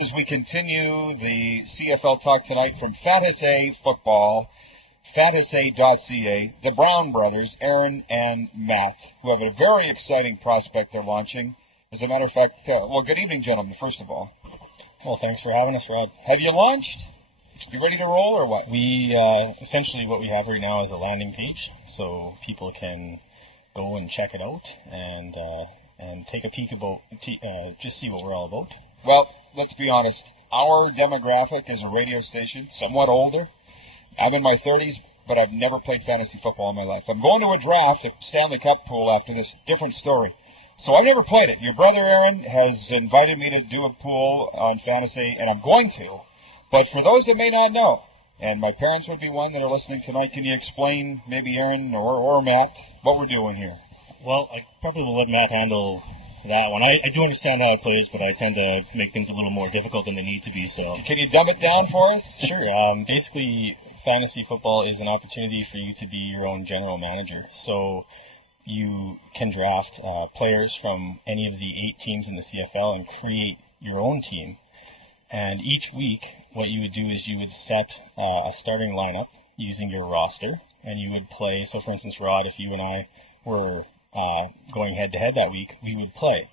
As we continue the CFL talk tonight from Fantaseh Football, Fantaseh.ca, the Brown brothers, Aaron and Matt, who have a very exciting prospect they're launching. As a matter of fact, good evening, gentlemen, first of all. Well, thanks for having us, Rod. Have you launched? You ready to roll or what? We, essentially what we have right now is a landing page, so people can go and check it out and take a peek about, just see what we're all about. Well, let's be honest. Our demographic is a radio station, somewhat older. I'm in my 30s, but I've never played fantasy football in my life. I'm going to a draft, a Stanley Cup pool after this. Different story. So I've never played it. Your brother, Aaron, has invited me to do a pool on Fantaseh, and I'm going to. But for those that may not know, and my parents would be one that are listening tonight, can you explain, maybe Aaron or Matt, what we're doing here? Well, I probably will let Matt handle that one. I do understand how it plays, but I tend to make things a little more difficult than they need to be. So, can you dumb it down for us? Sure. Basically, fantasy football is an opportunity for you to be your own general manager. So you can draft players from any of the 8 teams in the CFL and create your own team. And each week, what you would do is you would set a starting lineup using your roster, and you would play. So, for instance, Rod, if you and I were going head-to-head that week, we would play.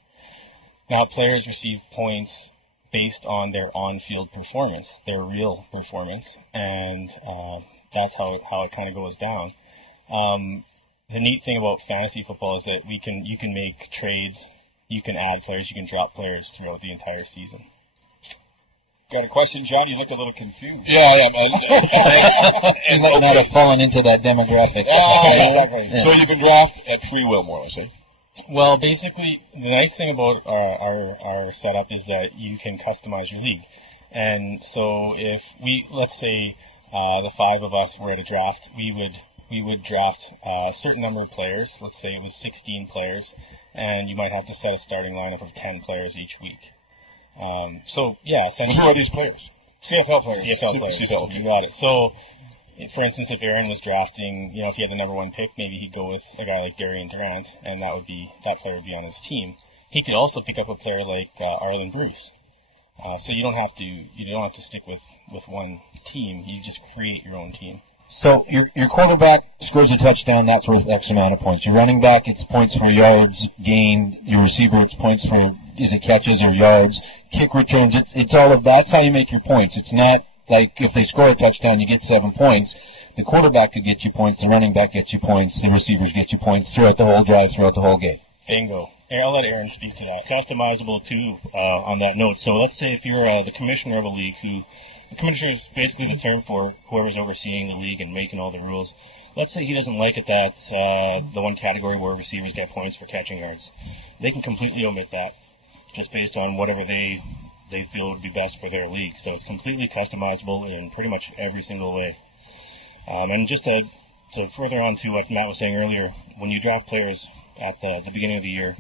Now, players receive points based on their on-field performance, their real performance, and that's how it kind of goes down. The neat thing about fantasy football is that you can make trades, you can add players, you can drop players throughout the entire season. Got a question, John? You look a little confused. Yeah, I am. And might not have fallen into that demographic. Exactly. Yeah. So you can draft at free will, more or less, eh? Well, basically, the nice thing about our setup is that you can customize your league. And so if let's say the 5 of us were at a draft, we would draft a certain number of players. Let's say it was 16 players, and you might have to set a starting lineup of 10 players each week. Essentially. Who are these players? CFL players. CFL players. CFL, okay. You got it. So, for instance, if Aaron was drafting, if he had the number 1 pick, maybe he'd go with a guy like Darian Durant, and that player would be on his team. He could also pick up a player like Arlen Bruce. So you don't have to stick with one team. You just create your own team. So your quarterback scores a touchdown, that's worth X amount of points. Your running back, it's points for yards gained. Your receiver, it's points for, is it catches or yards? Kick returns, it's all of that's how you make your points. It's not like if they score a touchdown, you get 7 points. The quarterback could get you points, the running back gets you points, the receivers get you points throughout the whole drive, throughout the whole game. Bingo. I'll let Aaron speak to that. Customizable, too, on that note. So let's say if you're the commissioner of a league the commissioner is basically the term for whoever's overseeing the league and making all the rules. Let's say he doesn't like it that the one category where receivers get points for catching yards. They can completely omit that, just based on whatever they feel would be best for their league. So it's completely customizable in pretty much every single way. And just to further on to what Matt was saying earlier, when you draft players at the beginning of the year,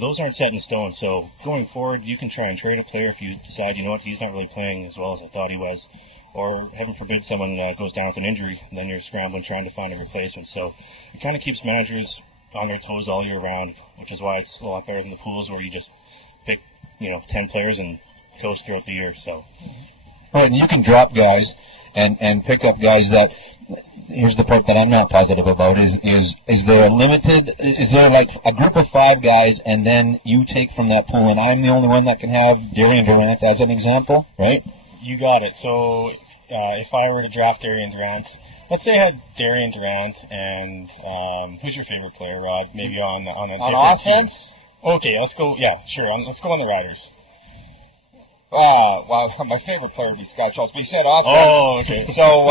those aren't set in stone. So going forward, you can try and trade a player if you decide, he's not really playing as well as I thought he was. Or, heaven forbid, someone goes down with an injury, and then you're scrambling trying to find a replacement. So it kind of keeps managers on their toes all year round, which is why it's a lot better than the pools where you just pick, 10 players and coast throughout the year. So, Right, and you can drop guys and pick up guys that. Here's the part that I'm not positive about: is there like a group of 5 guys, and then you take from that pool, and I'm the only one that can have Darian Durant as an example, right? You got it. So if I were to draft Darian Durant, let's say I had Darian Durant and who's your favorite player, Rod? Maybe on offense. Team. Okay, let's go. Yeah, sure. Let's go on the Riders. Well, my favorite player would be Scott Schultz, but he said offense. Oh, okay. So,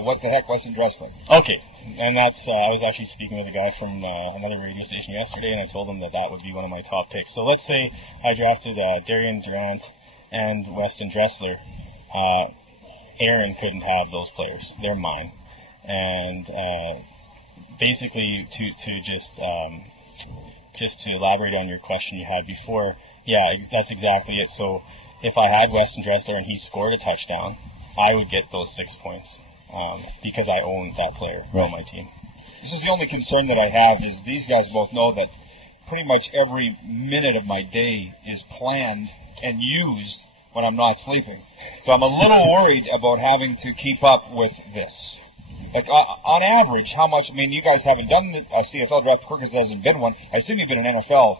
what the heck, Weston Dressler? Okay, and that's, I was actually speaking with a guy from another radio station yesterday, and I told him that would be one of my top picks. So let's say I drafted Darian Durant and Weston Dressler. Aaron couldn't have those players. They're mine. And basically, to just to elaborate on your question you had before, yeah, that's exactly it. So if I had Weston Dressler and he scored a touchdown, I would get those 6 points because I owned that player on my team. This is the only concern that I have is these guys both know that pretty much every minute of my day is planned and used when I'm not sleeping. So I'm a little worried about having to keep up with this. Like, on average, how much, I mean, you guys haven't done a CFL draft, because there hasn't been one. I assume you've been an NFL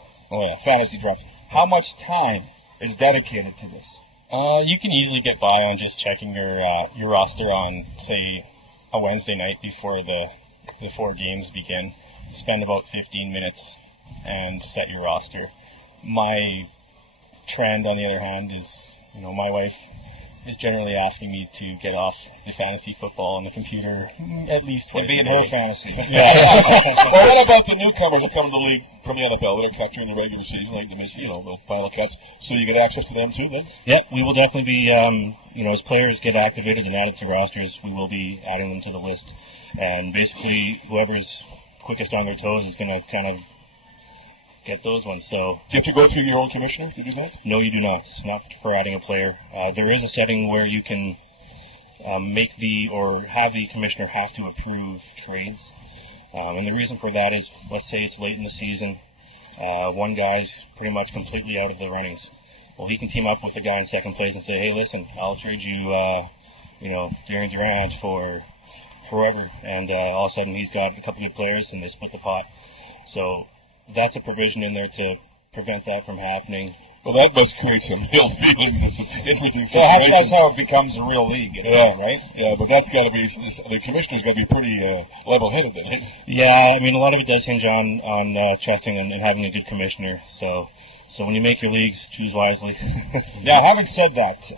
fantasy draft. How much time is dedicated to this? You can easily get by on just checking your roster on, say, a Wednesday night before the 4 games begin. Spend about 15 minutes and set your roster. My trend, on the other hand, is, my wife is generally asking me to get off the fantasy football on the computer at least twice a day. It'd be in her fantasy. Well, what about the newcomers that come to the league from the NFL that are cut during the regular season, like the final cuts, so you get access to them too then? Yeah, we will definitely be, as players get activated and added to rosters, we will be adding them to the list. And basically, whoever's quickest on their toes is going to kind of get those ones. So, do you have to go through your own commissioner to do that? No, you do not. Not for adding a player. There is a setting where you can have the commissioner have to approve trades. And the reason for that is, let's say it's late in the season, one guy's pretty much completely out of the runnings. Well, he can team up with the guy in second place and say, hey, listen, I'll trade you, Darren Durant for whoever. And all of a sudden he's got a couple good players and they split the pot. So that's a provision in there to prevent that from happening. Well, that must create some ill feelings and some interesting situations. So that's how it becomes a real league, right? Yeah, but that's got to be, the commissioner's got to be pretty level-headed then. Yeah, I mean, a lot of it does hinge on trusting and having a good commissioner. So when you make your leagues, choose wisely. Now, having said that,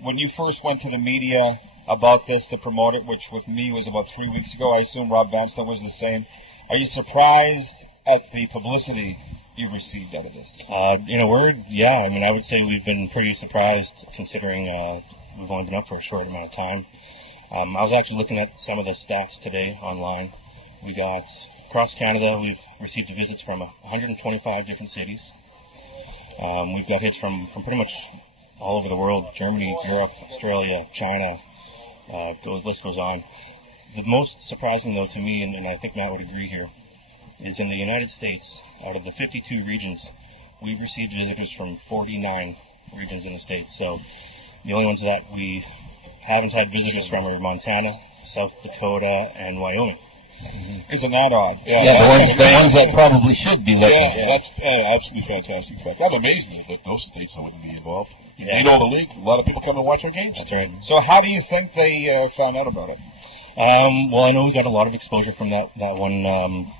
when you first went to the media about this to promote it, which with me was about 3 weeks ago, I assume Rob Vanstone was the same. Are you surprised at the publicity you've received out of this? In a word, yeah. I mean, I would say we've been pretty surprised considering we've only been up for a short amount of time. I was actually looking at some of the stats today online. We got, across Canada, we've received visits from 125 different cities. We've got hits from pretty much all over the world: Germany, Europe, Australia, China, list goes on. The most surprising, though, to me, and I think Matt would agree here, is in the United States, out of the 52 regions, we've received visitors from 49 regions in the States. So the only ones that we haven't had visitors from are Montana, South Dakota, and Wyoming. Isn't that odd? Yeah, the ones that probably should be looking. Yeah, that's absolutely fantastic fact. I'm amazed that those states wouldn't be involved. They know the league. A lot of people come and watch our games. That's right. So how do you think they found out about it? Well, I know we got a lot of exposure from that one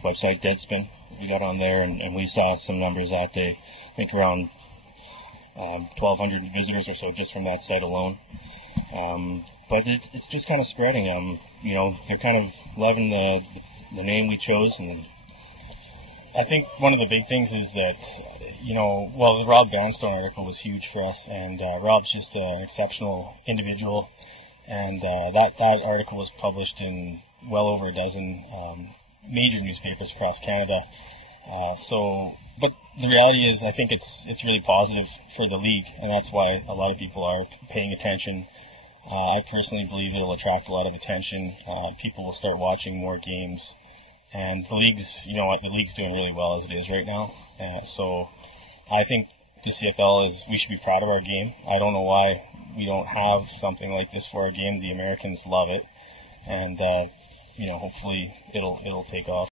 website, Deadspin. We got on there, and we saw some numbers that day. I think around 1,200 visitors or so just from that site alone. But it's just kind of spreading. They're kind of loving the name we chose, and I think one of the big things is that, the Rob Vanstone article was huge for us, and Rob's just an exceptional individual. And that article was published in well over a dozen major newspapers across Canada. But the reality is, I think it's really positive for the league, and that's why a lot of people are paying attention. I personally believe it'll attract a lot of attention. People will start watching more games, and the league's, the league's doing really well as it is right now. So I think the CFL we should be proud of our game. I don't know why we don't have something like this for our game. The Americans love it, and hopefully it'll take off.